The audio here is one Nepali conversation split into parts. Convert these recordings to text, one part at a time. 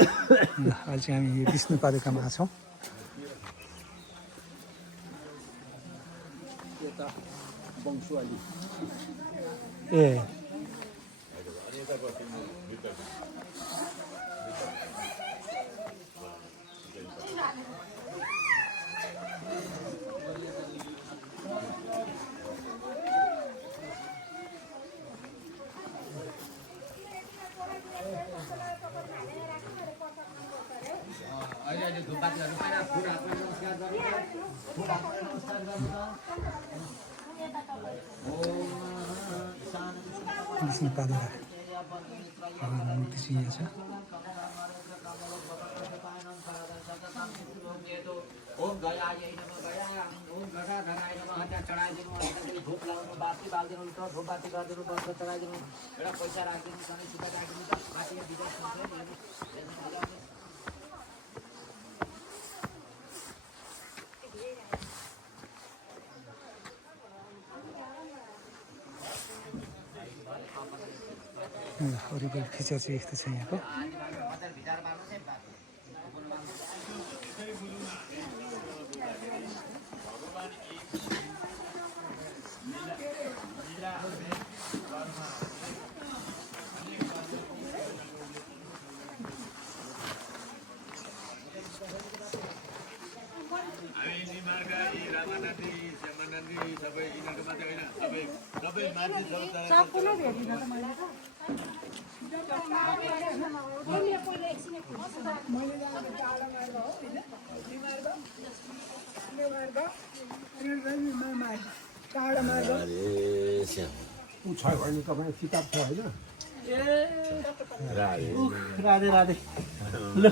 अहिले चाहिँ हामी विष्णु पादुकामा छौँ। ए विष्णु पादुका मूर्ति चाहिँ यहाँ छ। ओम गयायै नमः गया ओम गदाधराय नमः त्यहाँ चढाइदिनु अनि धूप लाउनु बाती बाल्दिनु त धूप बाती गरिदिनु बस्छ चढाइदिनु एउटा पैसा राखिदिनु सबै सिधा राखिदिनु त बाटी विदेश वरिपरि फिचर चाहिँ यस्तो छ यहाँको। किताब छ होइन राधे राधे ल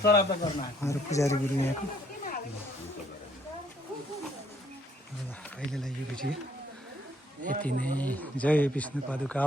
श्राद्ध गर्न हाम्रो पुजारी गुरु यहाँको। अहिलेलाई यो भिडियो यति नै। जय विष्णु पादुका।